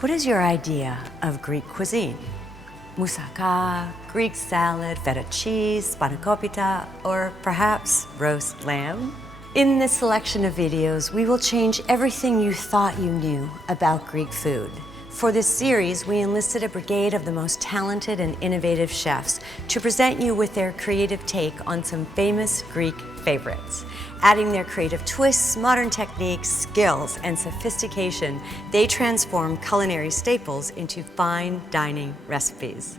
What is your idea of Greek cuisine? Moussaka, Greek salad, feta cheese, spanakopita, or perhaps roast lamb? In this selection of videos, we will change everything you thought you knew about Greek food. For this series, we enlisted a brigade of the most talented and innovative chefs to present you with their creative take on some famous Greek favorites. Adding their creative twists, modern techniques, skills, and sophistication, they transform culinary staples into fine dining recipes.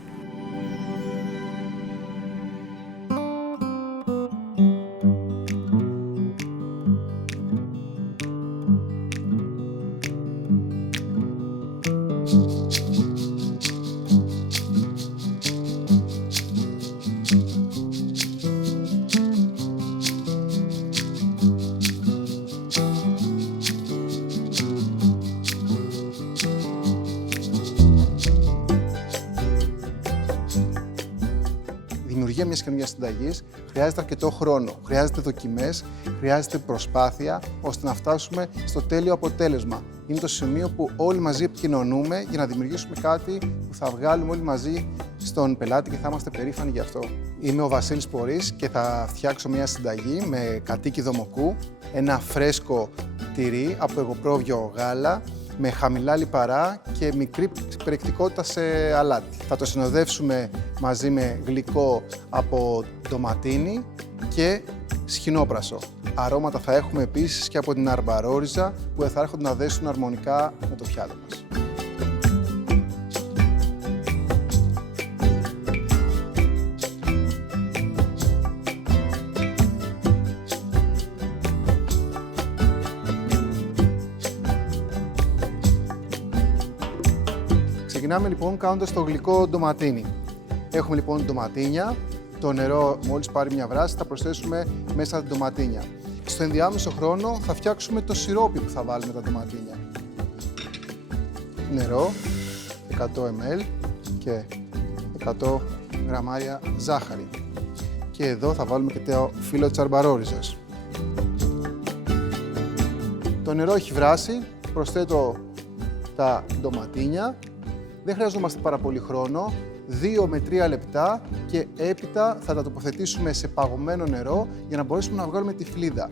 Η δημιουργία μιας καινούργιας συνταγής χρειάζεται αρκετό χρόνο, χρειάζεται δοκιμές, χρειάζεται προσπάθεια ώστε να φτάσουμε στο τέλειο αποτέλεσμα. Είναι το σημείο που όλοι μαζί επικοινωνούμε για να δημιουργήσουμε κάτι που θα βγάλουμε όλοι μαζί στον πελάτη και θα είμαστε περήφανοι γι' αυτό. Είμαι ο Βασίλης Πορής και θα φτιάξω μια συνταγή με κατοίκι δομοκού, ένα φρέσκο τυρί από εγωπρόβιο γάλα, με χαμηλά λιπαρά και μικρή περιεκτικότητα σε αλάτι. Θα το συνοδεύσουμε μαζί με γλυκό από ντοματίνι και σχοινόπρασο. Αρώματα θα έχουμε επίσης και από την αρμπαρόριζα που θα έρχονται να δέσουν αρμονικά με το πιάτο μας. Ξεκινάμε λοιπόν κάνοντας το γλυκό ντοματίνι. Έχουμε λοιπόν ντοματίνια, το νερό μόλις πάρει μια βράση θα προσθέσουμε μέσα τα ντοματίνια. Στο ενδιάμεσο χρόνο θα φτιάξουμε το σιρόπι που θα βάλουμε τα ντοματίνια. Νερό, 100 ml και 100 γραμμάρια ζάχαρη. Και εδώ θα βάλουμε και το φύλλο της αρμπαρόριζας. Το νερό έχει βράσει, προσθέτω τα ντοματίνια. Δεν χρειαζόμαστε πάρα πολύ χρόνο, 2 με 3 λεπτά και έπειτα θα τα τοποθετήσουμε σε παγωμένο νερό για να μπορέσουμε να βγάλουμε τη φλίδα.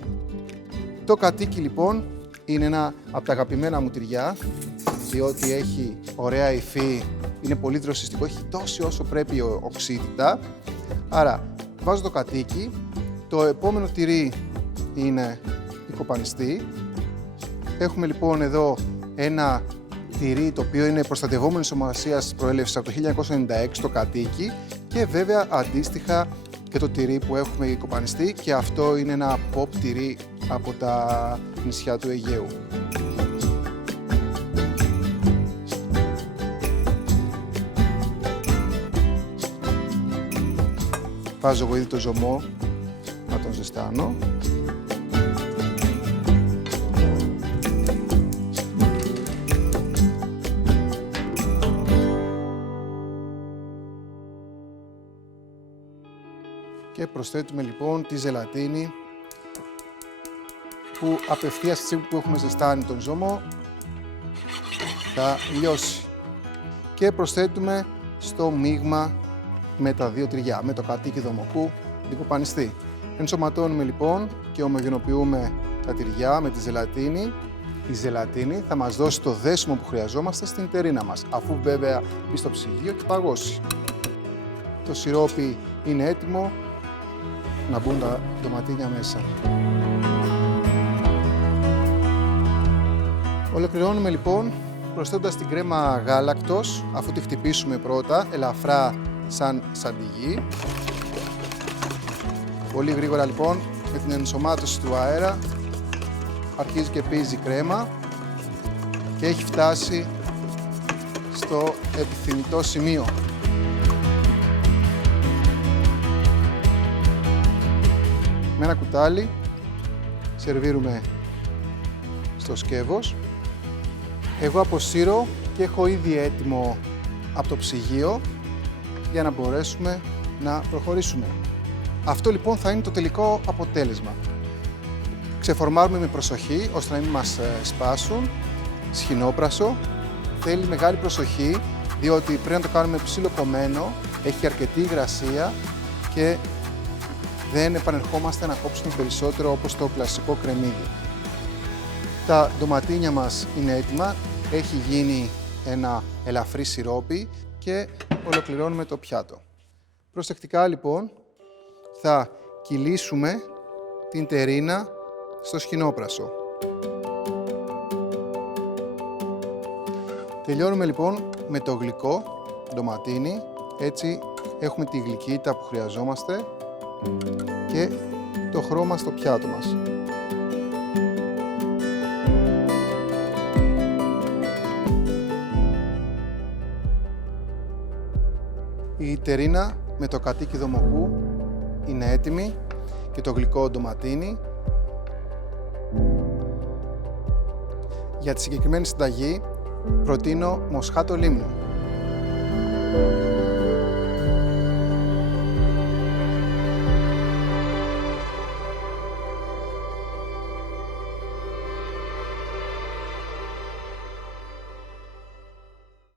Το κατοίκι λοιπόν είναι ένα από τα αγαπημένα μου τυριά, διότι έχει ωραία υφή, είναι πολύ δροσιστικό, έχει τόση όσο πρέπει οξύτητα. Άρα βάζω το κατοίκι, το επόμενο τυρί είναι η κοπανιστή. Έχουμε λοιπόν εδώ ένα τυρί το οποίο είναι προστατευόμενης ονομασίας προέλευσης από το 1996 το κατοίκι και βέβαια αντίστοιχα και το τυρί που έχουμε κοπανιστεί και αυτό είναι ένα pop τυρί από τα νησιά του Αιγαίου. Βάζω εγώ ήδη το ζωμό να τον ζεστάνω. Και προσθέτουμε λοιπόν τη ζελατίνη που απευθείας στη στιγμή που έχουμε ζεστάνει τον ζώμο θα λιώσει. Και προσθέτουμε στο μείγμα με τα δύο τυριά, με το κατοίκι δομοκού, την κοπανιστή. Ενσωματώνουμε λοιπόν και ομογενοποιούμε τα τυριά με τη ζελατίνη. Η ζελατίνη θα μας δώσει το δέσιμο που χρειαζόμαστε στην τερίνα μας, αφού βέβαια μπει στο ψυγείο και παγώσει. Το σιρόπι είναι έτοιμο να μπουν τα ντοματίνια μέσα. Ολοκληρώνουμε λοιπόν προσθέτοντας την κρέμα γάλακτος, αφού τη χτυπήσουμε πρώτα, ελαφρά σαν σαντιγί. Πολύ γρήγορα λοιπόν, με την ενσωμάτωση του αέρα, αρχίζει και πίζει η κρέμα και έχει φτάσει στο επιθυμητό σημείο. Με ένα κουτάλι σερβίρουμε στο σκεύος. Εγώ αποσύρω και έχω ήδη έτοιμο από το ψυγείο για να μπορέσουμε να προχωρήσουμε. Αυτό λοιπόν θα είναι το τελικό αποτέλεσμα. Ξεφορμάρουμε με προσοχή ώστε να μην μας σπάσουν. Σχοινόπρασο, θέλει μεγάλη προσοχή, διότι πρέπει να το κάνουμε ψιλοκομμένο, έχει αρκετή υγρασία και δεν επανερχόμαστε να κόψουμε περισσότερο όπως το κλασικό κρεμμύδι. Τα ντοματίνια μας είναι έτοιμα, έχει γίνει ένα ελαφρύ σιρόπι και ολοκληρώνουμε το πιάτο. Προσεκτικά λοιπόν θα κυλήσουμε την τερίνα στο σχοινόπρασο. Τελειώνουμε λοιπόν με το γλυκό ντοματίνι, έτσι έχουμε τη γλυκύτητα που χρειαζόμαστε και το χρώμα στο πιάτο μας. Η τερίνα με το κατοίκιδο μοκού είναι έτοιμη και το γλυκό ντοματίνι. Για τη συγκεκριμένη συνταγή προτείνω μοσχάτο λίμνου.